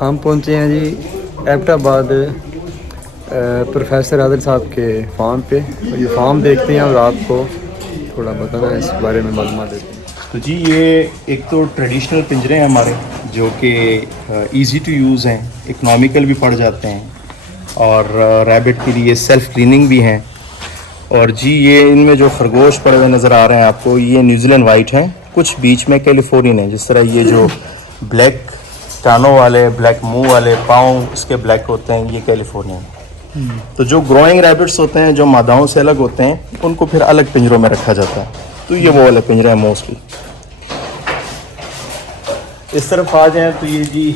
ہم پہنچے ہیں جی ایبٹ آباد پروفیسر عادل صاحب کے فارم پہ. یہ فارم دیکھتے ہیں اور آپ کو تھوڑا بتانا ہے اس بارے میں معلومات دیتے ہیں. تو جی یہ ایک تو ٹریڈیشنل پنجرے ہیں ہمارے جو کہ ایزی ٹو یوز ہیں, اکنامیکل بھی پڑ جاتے ہیں اور ریبٹ کے لیے سیلف کلیننگ بھی ہیں. اور جی یہ ان میں جو خرگوش پڑے ہوئے نظر آ رہے ہیں آپ کو, یہ نیوزی لینڈ وائٹ ہیں, کچھ بیچ میں کیلیفورنین ہیں. جس طرح یہ جو بلیک ٹانوں والے, بلیک منہ والے, پاؤں اس کے بلیک ہوتے ہیں, یہ کیلیفورنین. تو جو گروئنگ ریبٹس ہوتے ہیں جو ماداؤں سے الگ ہوتے ہیں ان کو پھر الگ پنجروں میں رکھا جاتا ہے. تو یہ وہ والا پنجرا ہے موسٹلی. اس طرف آ جائیں تو یہ جی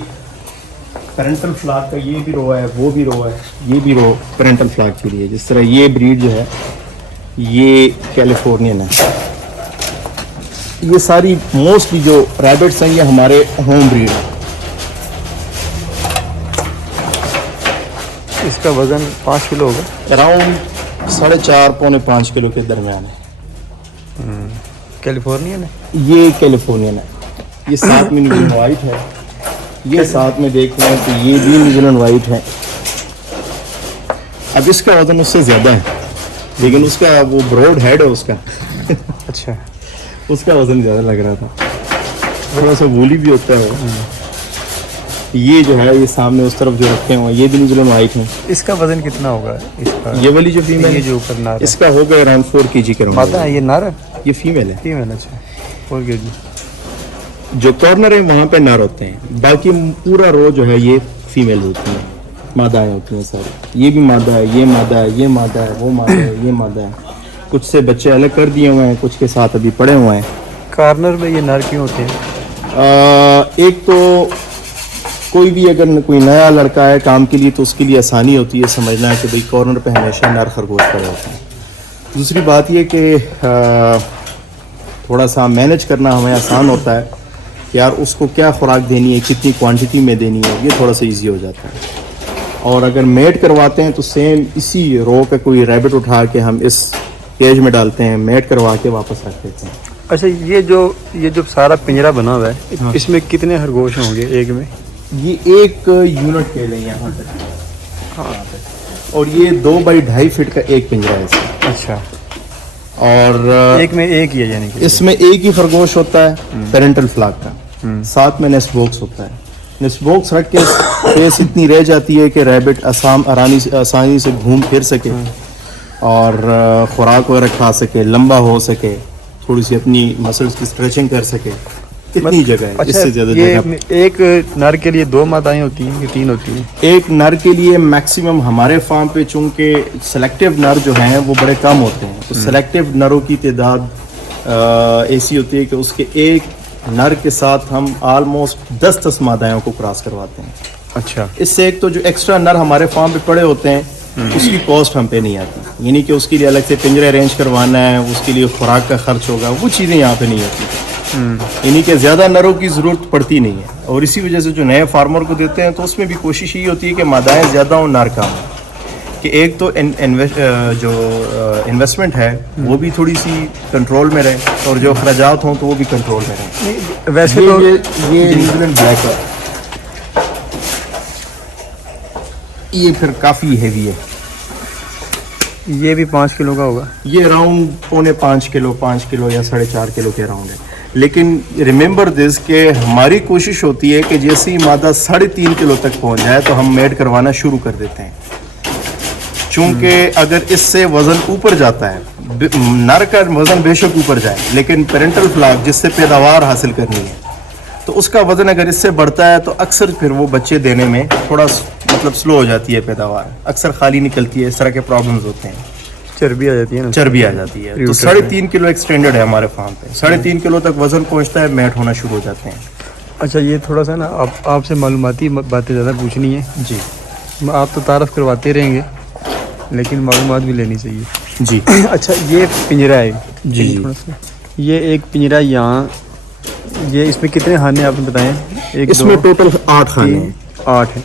پیرنٹل فلاک کا یہ بھی رو ہے, وہ بھی رو ہے, یہ بھی رو پیرنٹل فلاک کے لیے. جس طرح یہ بریڈ جو ہے یہ کیلیفورنین ہے. یہ ساری موسٹلی جو ریبٹس ہیں یہ ہمارے ہوم بریڈ ہیں. اس کا وزن 5 کلو ہوگا, اراؤنڈ 4.5-5 کلو کے درمیان ہے. کیلیفورنین ہے, یہ کیلیفورنین ہے. یہ ساتھ میں نیوزی لینڈ وائٹ ہے, یہ ساتھ میں دیکھ رہے ہیں تو یہ بھی نیوزی لینڈ وائٹ ہے. اب اس کا وزن اس سے زیادہ ہے لیکن اس کا وہ براڈ ہیڈ ہے اس کا. اچھا, اس کا وزن زیادہ لگ رہا تھا, تھوڑا سا وولی بھی ہوتا ہے. یہ جو ہے یہ سامنے اس طرف جو رکھے ہوئے ہیں یہ بھی نیوزی لینڈ وائٹ ہیں. اس کا وزن کتنا ہوگا اس کا؟ یہ والی جو فیمیل یہ جو اوپر نر ہے اس کا ہوگا اراؤنڈ 4 kg کا. مادہ ہے یہ نر ہے, یہ فیمیل ہے. فیمیل. اچھا 4 kg. جو کارنر ہے وہاں پہ نر ہوتے ہیں, باقی پورا رو جو ہے یہ فیمیل ہوتی ہیں, مادائیں ہوتی ہیں ساری. یہ بھی مادہ ہے, یہ مادہ ہے, یہ مادہ ہے, وہ مادہ ہے, یہ مادہ ہے. کچھ سے بچے الگ کر دیے ہوئے ہیں, کچھ کے ساتھ ابھی پڑے ہوئے ہیں. کارنر میں یہ نر کیوں ہوتے ہیں؟ ایک تو کوئی بھی اگر کوئی نیا لڑکا ہے کام کے لیے تو اس کے لیے آسانی ہوتی ہے سمجھنا ہے کہ بھئی کارنر پہ ہمیشہ نر خرگوش پڑے ہوتے ہیں. دوسری بات یہ کہ تھوڑا سا مینیج کرنا ہمیں آسان ہوتا ہے کہ یار اس کو کیا خوراک دینی ہے, کتنی کوانٹٹی میں دینی ہے, یہ تھوڑا سا ایزی ہو جاتا ہے. اور اگر میٹ کرواتے ہیں تو سیم اسی رو کا کوئی ریبٹ اٹھا کے ہم اس کیج میں ڈالتے ہیں, میٹ کروا کے واپس رکھ دیتے ہیں. اچھا, یہ جو سارا پنجرا بنا ہوا ہے اس میں کتنے خرگوش ہوں گے ایک میں؟ یہ ایک یونٹ کے لیں یہاں تک, اور یہ 2x2.5 فٹ کا ایک پنجرا ہے اس کا. اچھا, اور ایک میں ایک ہی ہے یعنی کہ اس میں ایک ہی خرگوش ہوتا ہے پیرنٹل فلاک کا. ساتھ میں نیسٹ باکس ہوتا ہے. نیسٹ باکس رکھ کے اسپیس اتنی رہ جاتی ہے کہ ریبٹ آسانی سے گھوم پھر سکے اور خوراک وغیرہ کھا سکے, لمبا ہو سکے, تھوڑی سی اپنی مسلس کی اسٹریچنگ کر سکے. اتنی جگہ ہے, اس سے زیادہ جگہ. ایک نر کے لیے 2 مادائیں ہوتی ہیں کہ 3 ہوتی ہیں؟ ایک نر کے لیے میکسیمم ہمارے فارم پہ چونکہ سلیکٹیو نر جو ہیں وہ بڑے کم ہوتے ہیں, تو سلیکٹیو نروں کی تعداد ایسی ہوتی ہے کہ اس کے ایک نر کے ساتھ ہم آلموسٹ 10 مادائیوں کو کراس کرواتے ہیں. اچھا, اس سے ایک تو جو ایکسٹرا نر ہمارے فارم پہ پڑے ہوتے ہیں اس کی کاسٹ ہم پہ نہیں آتی, یعنی کہ اس کے لیے الگ سے پنجرے ارینج کروانا ہے, اس کے لیے خوراک کا خرچ ہوگا, وہ چیزیں یہاں پہ نہیں ہوتی. یعنی کہ زیادہ نروں کی ضرورت پڑتی نہیں ہے. اور اسی وجہ سے جو نئے فارمر کو دیتے ہیں تو اس میں بھی کوشش یہ ہوتی ہے کہ مادائیں زیادہ ہوں, نر کم ہوں, کہ ایک تو جو انویسٹمنٹ ہے وہ بھی تھوڑی سی کنٹرول میں رہے اور جو اخراجات ہوں تو وہ بھی کنٹرول میں رہیں. ویسے تو یہ نیوزی لینڈ بلیک ہے, یہ پھر کافی ہیوی ہے. یہ بھی 5 کلو کا ہوگا. یہ اراؤنڈ 5.25 کلو, 5 کلو یا 4.5 کلو کے اراؤنڈ ہے. لیکن ریممبر دس کہ ہماری کوشش ہوتی ہے کہ جیسے ہی مادہ 3.5 کلو تک پہنچ جائے تو ہم میٹ کروانا شروع کر دیتے ہیں. چونکہ اگر اس سے وزن اوپر جاتا ہے, نر کا وزن بے شک اوپر جائے لیکن پیرنٹل فلاک جس سے پیداوار حاصل کرنی ہے تو اس کا وزن اگر اس سے بڑھتا ہے تو اکثر پھر وہ بچے دینے میں تھوڑا مطلب سلو ہو جاتی ہے پیداوار, اکثر خالی نکلتی ہے, اس طرح کے پرابلمز ہوتے ہیں. چربی آ جاتی ہے نا, چربی آ جاتی ہے. تو 3.5 کلو ایکسٹینڈڈ ہے ہمارے فارم پہ, 3.5 کلو تک وزن پہنچتا ہے, میٹ ہونا شروع ہو جاتے ہیں. اچھا, یہ تھوڑا سا نا آپ سے معلوماتی باتیں زیادہ پوچھنی ہے. جی, آپ تو تعارف کرواتے رہیں گے لیکن معلومات بھی لینی چاہیے. جی. اچھا, یہ پنجرا ہے جی, تھوڑا سا یہ ایک پنجرا یہاں, یہ اس میں کتنے خانے آپ نے بتائیں؟ اس میں ٹوٹل 8 خانے ہیں. 8 ہیں.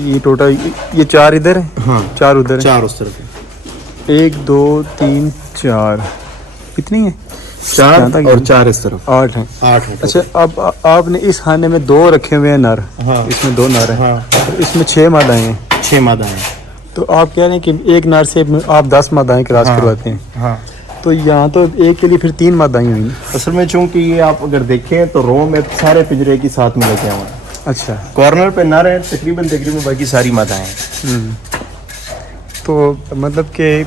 یہ ٹوٹل یہ 4 ادھر ہیں. ہاں, 4 ادھر ہیں, 4 اس طرف. 1 2 3 4 کتنی ہیں؟ 4 اور 4 اس طرف 8 ہیں. 8 ہیں. اچھا اب آپ نے اس خانے میں 2 رکھے ہوئے ہیں نر. ہاں اس میں 2 نر ہیں. ہاں اس میں 6 مادائیں ہیں. 6 مادہ ہیں. تو آپ کہہ رہے ہیں کہ ایک نر سے آپ 10 مادائیں کراس کرواتے ہیں. ہاں تو یہاں تو ایک کے لیے پھر 3 مادائیں ہوئی. اصل میں چونکہ یہ آپ اگر دیکھیں تو رو میں سارے پنجرے کی ساتھ میں لگے ہوئے ہیں. اچھا کارنر پہ نر ہے تقریباً باقی ساری مادہ ہیں. تو مطلب کہ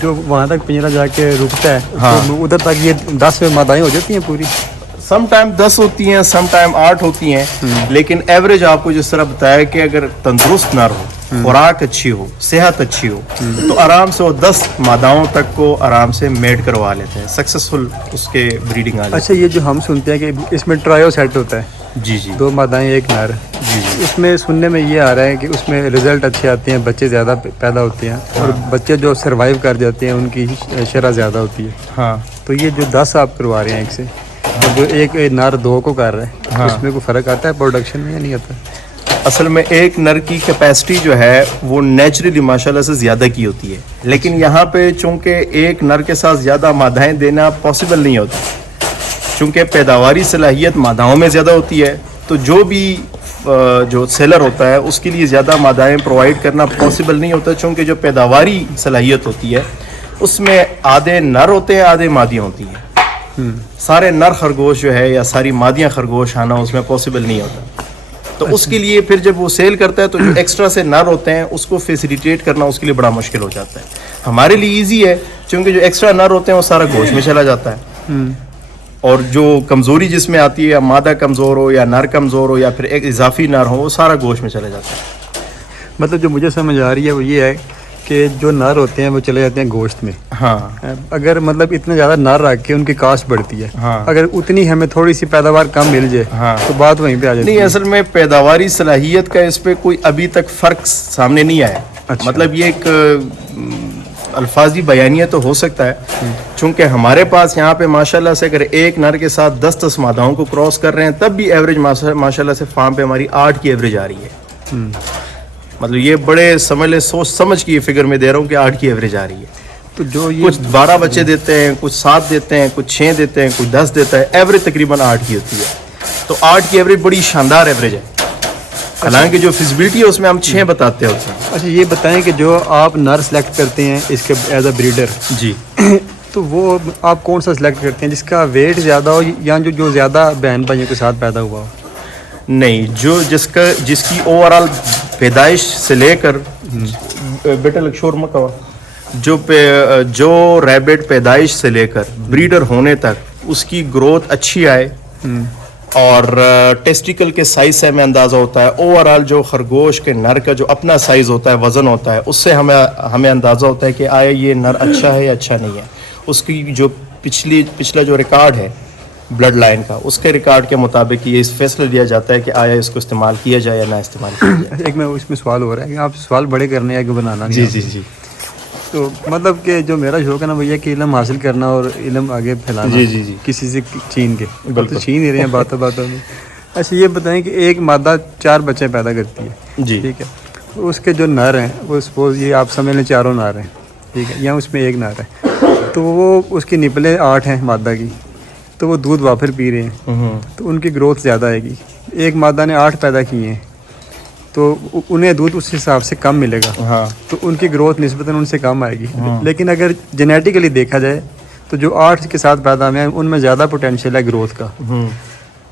جو وہاں تک پنجرا جا کے رکتا ہے ہاں. تو ادھر تک یہ 10 مادائیں ہو جاتی ہیں پوری. سم ٹائم 10 ہوتی ہیں, سم ٹائم 8 ہوتی ہیں, لیکن ایوریج آپ کو جس طرح بتایا کہ اگر تندرست نر ہو, خوراک اچھی ہو, صحت اچھی ہو, تو آرام سے وہ 10 ماداؤں تک کو آرام سے میڈ کروا لیتے ہیں, سکسیسفل اس کے بریڈنگ آ جاتی ہے. اچھا یہ جو ہم سنتے ہیں کہ اس میں ٹرائیو سیٹ ہوتا ہے, جی جی 2 مادائیں ایک نر, جی جی اس میں سننے میں یہ آ رہا ہے کہ اس میں رزلٹ اچھے آتے ہیں, بچے زیادہ پیدا ہوتے ہیں, اور بچے جو سروائیو کر جاتے ہیں ان کی شرح زیادہ ہوتی ہے. ہاں. تو یہ جو 10 آپ کروا رہے ہیں ایک سے, اور جو ایک نر 2 کو کر رہے ہیں, اس میں کوئی فرق آتا ہے پروڈکشن میں یا نہیں آتا؟ اصل میں ایک نر کی کیپیسٹی جو ہے وہ نیچرلی ماشاءاللہ سے زیادہ کی ہوتی ہے, لیکن یہاں پہ چونکہ ایک نر کے ساتھ زیادہ مادائیں دینا پاسبل نہیں ہوتا, چونکہ پیداواری صلاحیت ماداؤں میں زیادہ ہوتی ہے, تو جو بھی جو سیلر ہوتا ہے اس کے لیے زیادہ مادائیں پرووائڈ کرنا پاسبل نہیں ہوتا, چونکہ جو پیداواری صلاحیت ہوتی ہے اس میں آدھے نر ہوتے ہیں آدھے مادیاں ہوتی ہیں. سارے نر خرگوش جو ہے یا ساری مادیاں خرگوش آنا اس میں پاسبل نہیں ہوتا. تو اس کے لیے پھر جب وہ سیل کرتا ہے تو جو ایکسٹرا سے نر ہوتے ہیں اس کو فیسیلیٹیٹ کرنا اس کے لیے بڑا مشکل ہو جاتا ہے. ہمارے لیے ایزی ہے چونکہ جو ایکسٹرا نر ہوتے ہیں وہ سارا گوشت میں چلا جاتا ہے, اور جو کمزوری جس میں آتی ہے, یا مادہ کمزور ہو یا نر کمزور ہو یا پھر ایک اضافی نر ہو, وہ سارا گوشت میں چلا جاتا ہے. مطلب جو مجھے سمجھ آ رہی ہے وہ یہ ہے کہ جو نر ہوتے ہیں وہ چلے جاتے ہیں گوشت میں. ہاں. اگر مطلب اتنا زیادہ نر رکھ کے ان کی کاسٹ بڑھتی ہے, ہاں. اگر اتنی ہمیں تھوڑی سی پیداوار کم مل جائے, ہاں. تو بات وہیں پہ آ جاتی ہے. نہیں, اصل میں پیداواری صلاحیت کا اس پہ کوئی ابھی تک فرق سامنے نہیں آیا. اچھا. مطلب یہ ایک الفاظی بیانیہ تو ہو سکتا ہے, چونکہ ہمارے پاس یہاں پہ ماشاءاللہ سے اگر ایک نر کے ساتھ 10 ماداؤں کو کراس کر رہے ہیں تب بھی ایوریج ماشاءاللہ سے فارم پہ ہماری 8 کی ایوریج آ رہی ہے. مطلب یہ بڑے سمجھ لے سوچ سمجھ کی فگر میں دے رہا ہوں کہ 8 کی ایوریج آ رہی ہے. تو جو یہ کچھ 12 بچے دیتے ہیں, کچھ 7 دیتے ہیں, کچھ 6 دیتے ہیں, کچھ 10 دیتا ہے, ایوریج تقریباً 8 کی ہوتی ہے. تو 8 کی ایوریج بڑی شاندار ایوریج ہے, حالانکہ جو فیزیبلٹی ہے اس میں ہم 6 بتاتے ہوتے ہیں. اچھا یہ بتائیں کہ جو آپ نر سلیکٹ کرتے ہیں اس کے ایز اے بریڈر, جی, تو وہ آپ کون سا سلیکٹ کرتے ہیں جس کا ویٹ زیادہ ہو یا جو زیادہ بہن بھائیوں کے ساتھ پیدا ہوا ہو؟ نہیں, جو جس کی اوور آل پیدائش سے لے کر بیٹا لکشور مکوا جو ریبٹ پیدائش سے لے کر بریڈر ہونے تک اس کی گروتھ اچھی آئے, اور ٹیسٹیکل کے سائز سے ہمیں اندازہ ہوتا ہے, اوور آل جو خرگوش کے نر کا جو اپنا سائز ہوتا ہے, وزن ہوتا ہے, اس سے ہمیں اندازہ ہوتا ہے کہ آیا یہ نر اچھا ہے یا اچھا نہیں ہے. اس کی جو پچھلا جو ریکارڈ ہے بلڈ لائن کا, اس کے ریکارڈ کے مطابق یہ فیصلہ لیا جاتا ہے کہ آیا اس کو استعمال کیا جائے یا نہ استعمال کیا جائے. ایک میں اس میں سوال ہو رہا ہے کہ آپ سوال بڑے کرنے ہیں کہ بنانا نہیں. جی جی جی. تو مطلب کہ جو میرا شوق ہے نا وہ یہ کہ علم حاصل کرنا اور علم آگے پھیلانا. جی جی جی. کسی سے چھین کے, تو چھین ہی رہے ہیں باتوں میں. اچھا یہ بتائیں کہ ایک مادہ 4 بچے پیدا کرتی ہے, جی ٹھیک ہے, اس کے جو نر ہیں وہ سپوز یہ آپ سمجھ لیں 4 نر ہیں, ٹھیک ہے, یا اس میں ایک نر ہے, تو وہ اس کی نپلیں 8 ہیں مادہ کی, تو وہ دودھ وافر پی رہے ہیں, تو ان کی گروتھ زیادہ آئے گی. ایک مادہ نے 8 پیدا کیے ہیں تو انہیں دودھ اس حساب سے کم ملے گا. ہاں. تو ان کی گروتھ نسبتاً ان سے کم آئے گی. لیکن اگر جینیٹیکلی دیکھا جائے تو جو 8 کے ساتھ پیدا ہوئے ہیں ان میں زیادہ پوٹینشیل ہے گروتھ کا.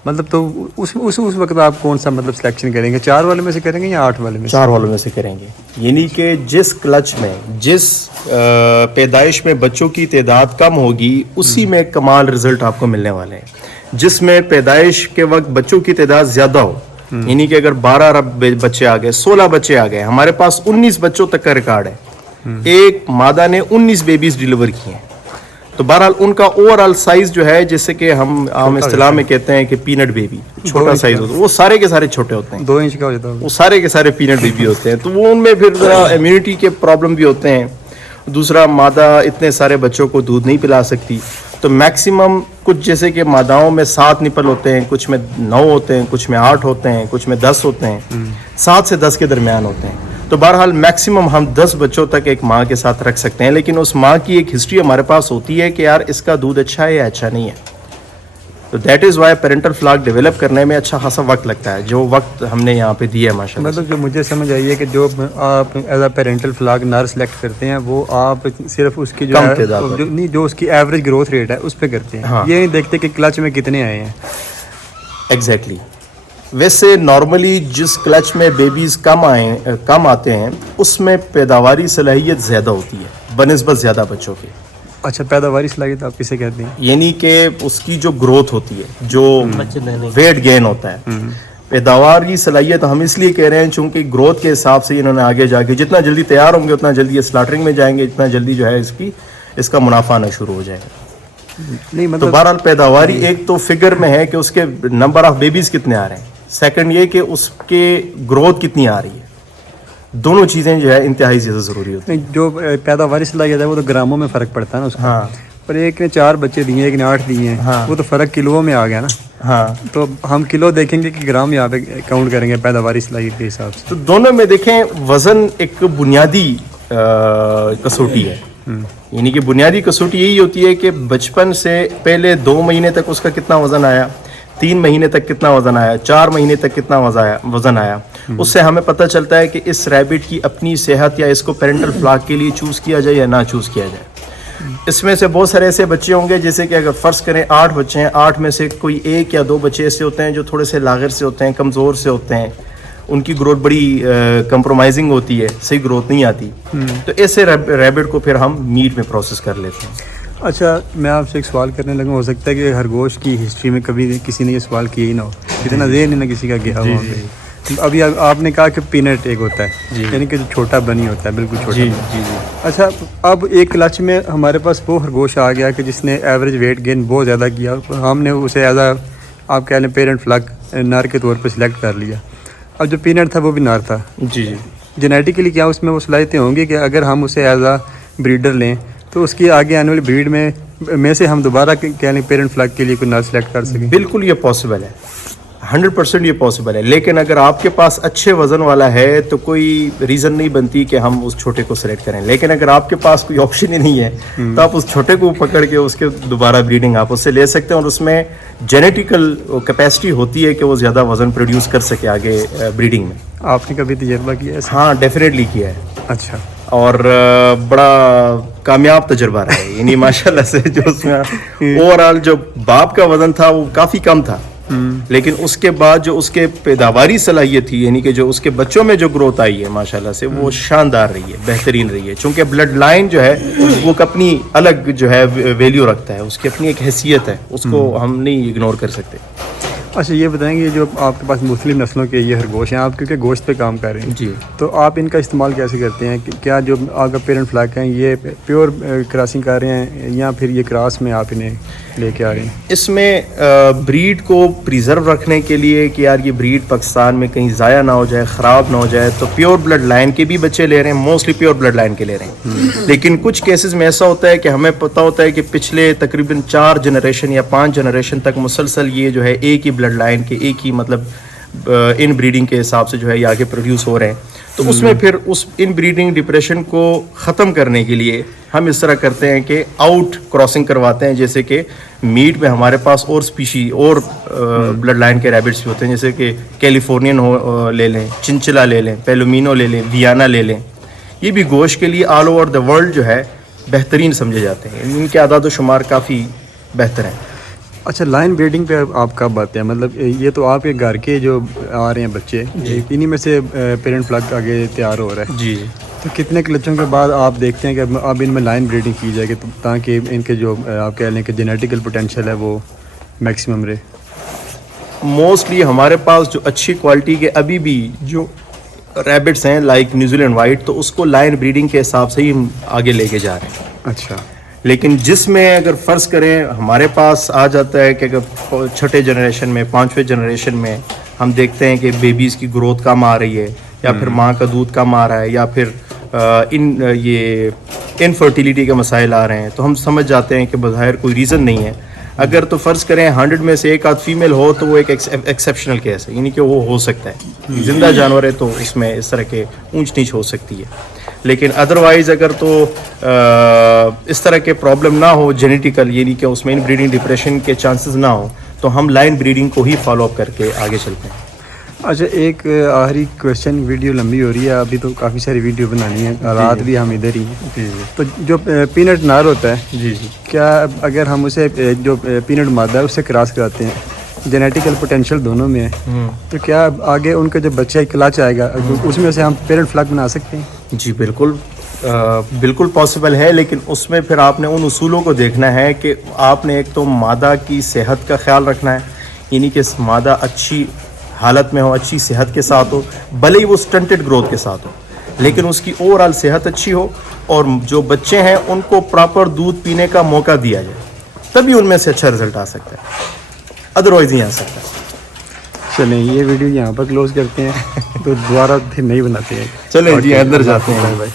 مطلب تو اس وقت آپ کون سا مطلب سلیکشن کریں گے, 4 والے میں سے کریں گے یا 8 والے میں سے؟ 4 والوں میں سے کریں گے. یعنی کہ جس کلچ میں جس پیدائش میں بچوں کی تعداد کم ہوگی اسی میں کمال رزلٹ آپ کو ملنے والے ہیں. جس میں پیدائش کے وقت بچوں کی تعداد زیادہ ہو, یعنی کہ اگر 12 بچے آ گئے, 16 بچے آ گئے, ہمارے پاس 19 بچوں تک کا ریکارڈ ہے, ایک مادہ نے 19 بیبیز ڈیلیور کیے ہیں, تو بہرحال ان کا اوور آل سائز جو ہے جیسے کہ ہم عام اصطلاح میں کہتے ہیں کہ پینٹ بیبی, چھوٹا سائز ہوتا ہے, وہ سارے کے سارے چھوٹے ہوتے ہیں, 2 انچ کا ہو جاتا ہے, وہ سارے کے سارے پینٹ بیبی ہوتے ہیں. تو وہ ان میں پھر ذرا امیونٹی کے پرابلم بھی ہوتے ہیں. دوسرا مادہ اتنے سارے بچوں کو دودھ نہیں پلا سکتی, تو میکسیمم کچھ جیسے کہ ماداؤں میں 7 نپل ہوتے ہیں, کچھ میں 9 ہوتے ہیں, کچھ میں 8 ہوتے ہیں, کچھ میں 10 ہوتے ہیں, 7 سے 10 کے درمیان ہوتے ہیں. تو بہرحال میکسیمم ہم 10 بچوں تک ایک ماں کے ساتھ رکھ سکتے ہیں, لیکن اس ماں کی ایک ہسٹری ہمارے پاس ہوتی ہے کہ یار اس کا دودھ اچھا ہے یا اچھا نہیں ہے. تو that is why parental flock develop کرنے میں اچھا خاصا وقت لگتا ہے, جو وقت ہم نے یہاں پہ دیا ہے ماشاء اللہ. مطلب جو مجھے سمجھ آئی ہے کہ جو آپ ایز اے پیرنٹل فلاک نر سلیکٹ کرتے ہیں وہ آپ صرف اس کی جو کم ہے تعداد جو نہیں جو اس کی ایوریج گروتھ ریٹ ہے اس پہ کرتے ہیں, ہاں. یہ نہیں دیکھتے کہ کلچ میں کتنے آئے ہیں. ایگزیکٹلی. ویسے نارملی جس کلچ میں بیبیز کم آتے ہیں اس میں پیداواری صلاحیت زیادہ ہوتی ہے بنسبت زیادہ بچوں کے. اچھا, پیداواری صلاحیت آپ کسے کہتے ہیں؟ یعنی کہ اس کی جو گروتھ ہوتی ہے, جو ویٹ گین ہوتا ہے. پیداواری صلاحیت ہم اس لیے کہہ رہے ہیں چونکہ گروتھ کے حساب سے انہوں نے آگے جا کے جتنا جلدی تیار ہوں گے اتنا جلدی سلاٹرنگ میں جائیں گے, اتنا جلدی جو ہے اس کا منافع آنا شروع ہو جائے گا. نہیں تو مطلب بہرحال پیداواری ایک تو فگر میں ہے کہ اس کے نمبر آف بیبیز کتنے آ رہے ہیں, سیکنڈ یہ کہ اس کے گروتھ کتنی آ رہی ہے. دونوں چیزیں جو ہے انتہائی زیادہ ضروری ہوتی ہیں. نہیں, جو پیداواری صلاحیت ہے وہ تو گراموں میں فرق پڑتا ہے نا اس کا. ہاں, پر ایک نے 4 بچے دیے, ایک نے 8 دیے ہیں, ہاں. وہ تو فرق کلو میں آ گیا نا. ہاں, تو ہم کلو دیکھیں گے کہ گرام یہاں پہ کاؤنٹ کریں گے پیداواری صلاحیت کے حساب سے. تو دونوں میں دیکھیں وزن ایک بنیادی کسوٹی ہے. یعنی کہ بنیادی کسوٹی یہی ہوتی ہے کہ بچپن سے پہلے 2 مہینے تک اس کا کتنا وزن آیا, 3 مہینے تک کتنا وزن آیا, 4 مہینے تک کتنا وزن آیا. اس سے ہمیں پتہ چلتا ہے کہ اس ریبٹ کی اپنی صحت یا اس کو پیرنٹل فلاک کے لیے چوز کیا جائے یا نہ چوز کیا جائے. اس میں سے بہت سارے ایسے بچے ہوں گے جیسے کہ اگر فرض کریں 8 بچے ہیں, 8 میں سے کوئی 1 یا 2 بچے ایسے ہوتے ہیں جو تھوڑے سے لاغر سے ہوتے ہیں, کمزور سے ہوتے ہیں, ان کی گروتھ بڑی کمپرومائزنگ ہوتی ہے, صحیح گروتھ نہیں آتی. تو ایسے ریبٹ کو پھر ہم میٹ میں پروسیس کر لیتے ہیں. اچھا, میں آپ سے ایک سوال کرنے لگا, ہو سکتا ہے کہ خرگوش کی ہسٹری میں کبھی کسی نے یہ سوال کیا ہی نہ ہو, اتنا ذہن ہی نہ کسی کا گیا ہو. ابھی آپ نے کہا کہ پینٹ ایک ہوتا ہے, یعنی کہ جو چھوٹا بنی ہوتا ہے, بالکل چھوٹا. جی جی. اچھا, اب ایک کلچ میں ہمارے پاس وہ خرگوش آ گیا کہ جس نے ایوریج ویٹ گین بہت زیادہ کیا, ہم نے اسے ایز اے آپ کہہ لیں پیرنٹ فلاک نر کے طور پہ سلیکٹ کر لیا. اب جو پینٹ تھا وہ بھی نر تھا. جی جی. جینیٹیکلی کیا اس میں وہ صلاحیتیں ہوں گی کہ اگر ہم اسے ایز اے بریڈر لیں تو اس کی آگے آنے والی بریڈ میں سے ہم دوبارہ کہہ لیں پیرنٹ فلاک کے لیے کوئی نر سلیکٹ کر سکیں؟ بالکل یہ پاسبل ہے, 100% یہ پاسبل ہے. لیکن اگر آپ کے پاس اچھے وزن والا ہے تو کوئی ریزن نہیں بنتی کہ ہم اس چھوٹے کو سلیکٹ کریں. لیکن اگر آپ کے پاس کوئی آپشن ہی نہیں ہے تو آپ اس چھوٹے کو پکڑ کے اس کے دوبارہ بریڈنگ آپ اس سے لے سکتے ہیں, اور اس میں جینیٹیکل کیپیسٹی ہوتی ہے کہ وہ زیادہ وزن پروڈیوس کر سکے آگے بریڈنگ میں. آپ نے کبھی تجربہ کیا ہے؟ ہاں, ڈیفینیٹلی کیا ہے. اچھا, اور بڑا کامیاب تجربہ رہا ہے. یعنی ماشاءاللہ سے جو اس میں اوور آل جو باپ کا وزن تھا وہ کافی کم تھا, لیکن اس کے بعد جو اس کے پیداواری صلاحیت تھی, یعنی کہ جو اس کے بچوں میں جو گروتھ آئی ہے ماشاءاللہ سے, وہ شاندار رہی ہے, بہترین رہی ہے. چونکہ بلڈ لائن جو ہے وہ اپنی الگ جو ہے ویلیو رکھتا ہے, اس کی اپنی ایک حیثیت ہے, اس کو ہم نہیں اگنور کر سکتے. اچھا, یہ بتائیں گے جو آپ کے پاس مختلف نسلوں کے یہ خرگوش ہیں, آپ کیونکہ گوشت پہ کام کر رہے ہیں, جی, تو آپ ان کا استعمال کیسے کرتے ہیں؟ کیا جو آپ کا پیرنٹ فلاک ہیں یہ پیور کراسنگ کر رہے ہیں یا پھر یہ کراس میں آپ انہیں لے کے آ رہے ہیں؟ اس میں بریڈ کو پریزرو رکھنے کے لیے کہ یار یہ بریڈ پاکستان میں کہیں ضائع نہ ہو جائے, خراب نہ ہو جائے, تو پیور بلڈ لائن کے بھی بچے لے رہے ہیں, موسٹلی پیور بلڈ لائن کے لے رہے ہیں. لیکن کچھ کیسز میں ایسا ہوتا ہے کہ ہمیں پتہ ہوتا ہے کہ پچھلے تقریباً 4 جنریشن یا 5 جنریشن تک مسلسل یہ جو ہے ایک ہی بلڈ لائن کے ایک ہی مطلب ان بریڈنگ کے حساب سے جو ہے یہ آگے پروڈیوس ہو رہے ہیں. تو اس میں پھر اس ان بریڈنگ ڈپریشن کو ختم کرنے کے لیے ہم اس طرح کرتے ہیں کہ آؤٹ کراسنگ کرواتے ہیں. جیسے کہ میٹ میں ہمارے پاس اور اسپیشی اور بلڈ لائن کے ریبٹس بھی ہوتے ہیں, جیسے کہ کیلیفورنین لے لیں, چنچلا لے لیں, پیلومینو لے لیں, ویانا لے لیں. یہ بھی گوشت کے لیے آل اوور دا ورلڈ جو ہے بہترین سمجھے جاتے ہیں, ان کے اعداد و شمار کافی بہتر ہیں. اچھا, لائن بریڈنگ پہ آپ کب آتے ہیں؟ مطلب یہ تو آپ کے گھر کے جو آ رہے ہیں بچے, انہی میں سے پیرنٹ فلاک آگے تیار ہو رہا ہے. جی, تو کتنے کلچوں کے بعد آپ دیکھتے ہیں کہ اب ان میں لائن بریڈنگ کی جائے گی تاکہ ان کے جو آپ کہہ لیں کہ جینیٹیکل پوٹینشیل ہے وہ میکسیمم رہے؟ موسٹلی ہمارے پاس جو اچھی کوالٹی کے ابھی بھی جو ریبٹس ہیں لائک نیوزی لینڈ وائٹ, تو اس کو لائن بریڈنگ کے حساب سے ہی ہم آگے لے کے جا رہے ہیں. اچھا, لیکن جس میں اگر فرض کریں ہمارے پاس آ جاتا ہے کہ اگر چھٹے جنریشن میں 5ویں جنریشن میں ہم دیکھتے ہیں کہ بیبیز کی گروتھ کم آ رہی ہے, یا پھر ماں کا دودھ کم آ رہا ہے, یا پھر یہ انفرٹیلیٹی کے مسائل آ رہے ہیں, تو ہم سمجھ جاتے ہیں کہ بظاہر کوئی ریزن نہیں ہے, اگر تو فرض کریں 100 میں سے ایک آدھ فیمیل ہو تو وہ ایک ایکسیپشنل کیس ہے, یعنی کہ وہ ہو سکتا ہے, زندہ جانور ہے تو اس میں اس طرح کے اونچ نیچ ہو سکتی ہے. لیکن ادروائز اگر تو اس طرح کے پرابلم نہ ہو جینیٹیکل, یعنی کہ اس میں ان بریڈنگ ڈپریشن کے چانسز نہ ہو, تو ہم لائن بریڈنگ کو ہی فالو اپ کر کے آگے چلتے ہیں. اچھا, ایک آخری کویشچن, ویڈیو لمبی ہو رہی ہے, ابھی تو کافی ساری ویڈیو بنانی ہے, رات بھی ہم ادھر ہی ہیں. جی تو جو پینٹ نار ہوتا ہے, جی جی کیا اگر ہم اسے جو پینٹ مادہ ہے اس سے کراس کراتے ہیں, جینیٹیکل پوٹینشیل دونوں میں ہے, تو کیا آگے ان کا جو بچہ کلاچ آئے گا اس میں سے ہم پیرنٹ فلگ بنا سکتے ہیں؟ جی بالکل, بالکل پاسبل ہے, لیکن اس میں پھر آپ نے ان اصولوں کو دیکھنا ہے کہ آپ نے ایک تو مادہ کی صحت کا خیال رکھنا ہے, یعنی کہ مادہ اچھی حالت میں ہو, اچھی صحت کے ساتھ ہو, بھلے ہی وہ سٹنٹڈ گروتھ کے ساتھ ہو, لیکن اس کی اوور آل صحت اچھی ہو, اور جو بچے ہیں ان کو پراپر دودھ پینے کا موقع دیا جائے, تبھی ان میں سے اچھا رزلٹ آ سکتا ہے, ادروائز نہیں آ سکتا. چلیں یہ ویڈیو یہاں پر کلوز کرتے ہیں, تو دوبارہ پھر نہیں بناتے ہیں. چلیں جی اندر جاتے ہیں. بھائی.